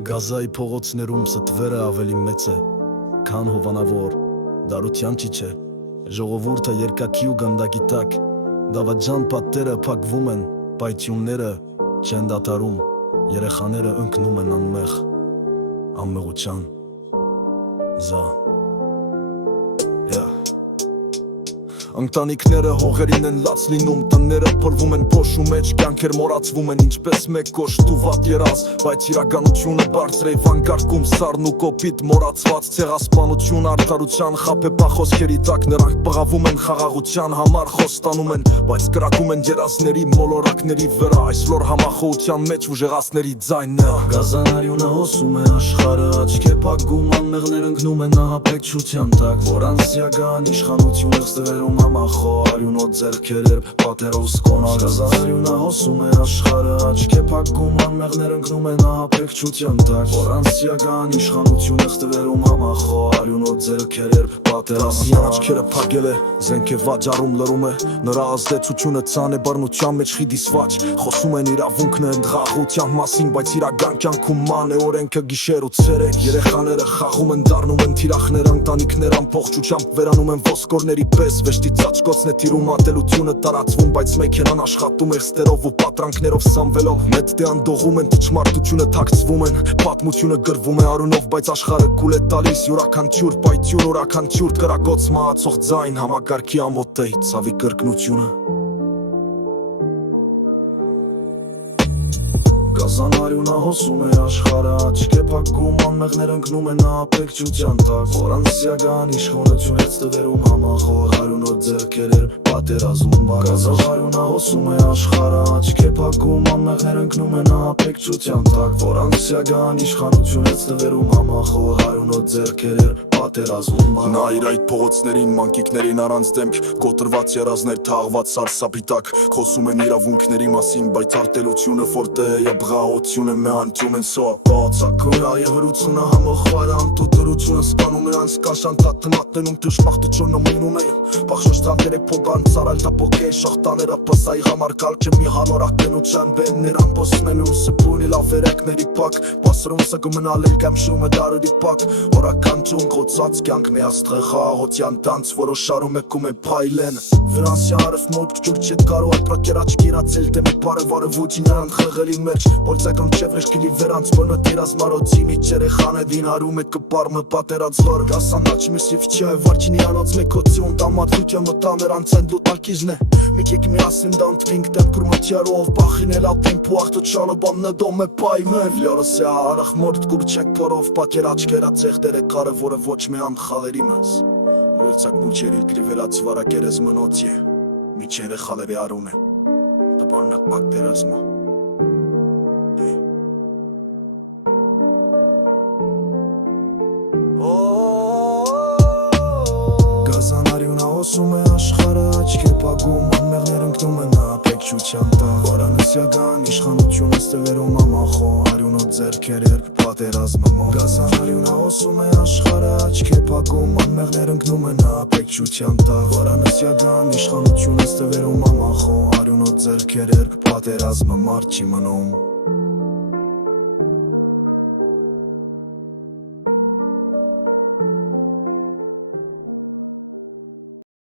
Գազայի փողոցներում ստվերը ավելի մեծ է, քան հովանավոր, դարության չի չէ, ժողովուրդը երկակի ու գնդակի տակ, դավաճան պատերը փակվում են, պայթյունները չեն դադարում, երեխաները ընկնում են անմեղ, անմեղության, զա, Ընտանիքները հողերին են լաց լինում, տները փորվում են փոշու մեջ, կյանքեր մոռացվում են ինչպես մեկ կոշտ ու վատ երազ, բայց իրականությունը բարձր է վանկարկում, սառն ու կոպիտ մոռացված ցեղասպանություն, արդարության խաբեբա խոսքերի տակ նրանք բղավում են խաղաղության համար, խոստանում են, բայց կրակում են երազների մոլորակների վրա, այսօր համախոհության մեջ ուժեղացների ձայնն է, գազանարյունը հոսում է աշխարհը, աչքի փակում, անմեղներ ընկնում են ահաբեկչության տակ, որ անսիական իշխանությունը ստվերում Համախոհ արյունոտ ձեռքեր պատերով սկոնար Գազանարյունը հոսում է աշխարհը Աչքի փակում անմեղներ ընկնում են ահաբեկչության տակ Որ անսիական իշխանություն է ստվերում Համախոհ արյունոտ ձեռքեր պատերասյան աչքերը փակել է Զենք է վաճառում լռում է Նրա ազդեցությունը ցան է բռնության մեջ խիդիսված Խոսում են իրավունքն է ընդղաղության մասին Բայց իրական կյանքում ման է օրենքը գիշեր ու ցերեկ Երեխաները խաղում են դառնում են թիրախներ Ընտանիքներ ամբողջությամբ վերանում են ոսկորների պես Վեշտի ծածկոցն է տիրում ատելությունը տարածվում Բայց մեքենան աշխատում է ստերով ու պատրանքներով սամվելով Մեծ դեան դողում են թշմարտությունը թաքցվում են Պատմությունը գրվում է արունով բայց աշխարհը կուլ է տալիս Յուրաքանչյուր պայթյուն յուրաքանչյուր կրակոց մահացող ձայն Համակարգի ամոթ է ցավի կրկնությունը Գազանարյունը հոսում է աշխարհը Աչքի փակում անմեղներ ընկնում են ահաբեկչության տակ Որ անսիական իշխանություն է ստվերում Համախոհ արյունոտ ձեռքեր պատերազմում Գազանարյունը հոսում է աշխարհը Աչքի փակում անմեղներ ընկնում են ահաբեկչության տակ Որ անսիական իշխանություն է ստվերում Համախոհ արյունոտ ձեռքեր պատերազմում Նա իր այդ փողոցներին մանկիկներին առանց դեմք Կոտրված երազներ թաղված սարսափի տակ Խոսում են իրավունքների մասին Բայց արտելությունը ֆորտե է բղաությունը մեանջում են սոապացակորա Եվրությունը համոխվար անտուտրությունը Սպանում նրանց կաշանտատ մատնում Թշմախտությունն մնում է Բախշոշտանները փոբան ծարալ տապոկե Շախտաները պսայի համար կալչը մի հանորակ տնության Բեններ ամբոսնելու սպունի լավերեկների պակ Բասրում սգումնալ էլ գամշում է դարերի պակ Որական ճուն Ծած կյանք մի աստղը խաղաղության տանց Որոշարում է կում է պայլեն Վրանսի արև մոտ կջուր չետ կարու Ալպրակեր աչք իրացել դեմի պարևարը Ոչին նրան խեղելի մեջ Պոլցական չևրեշ կլի վերանց Բոնը տիրազմարոցի մի չերեխան է դինարում է կպարմը պատերած վար Գասանաչ միսիվ չէ վարջինի անոց մեկոցյուն Տամատլուկյա մտա նրանց են լուտալքիզն է Մի կեք մի ասին դանթվինք դեմ կուրմըտյարով Բախինել ատեմպու աղթը չալը բամնը դոմ է պայմեն Վլյորս է արախ մորդ կուր չեք կորով Պակեր աչքերա ծեղդեր է կարը որը ոչ մի անխալերի մեզ Ուլցակ մուչերիլ գրիվելաց վարակերեզ մնոց է Միչերը խալերի արուն է Տպաննակ պատերազմը Գազանարյունը հոսում է աշխարհը Աչքի փակում անմեղներ ընկնում են ահաբեկչության տակ Որ անսիական իշխանություն է ստվերում Համախոհ արյունոտ ձեռքեր պատերազմում Գազանարյունը հոսում է աշխարհը Աչքի փակում անմեղներ ընկնում են ահաբեկչության տակ Որ անսիական իշխանություն է ստվերում Համախոհ արյունոտ ձեռքեր պատերազմում Մարդ չի մնում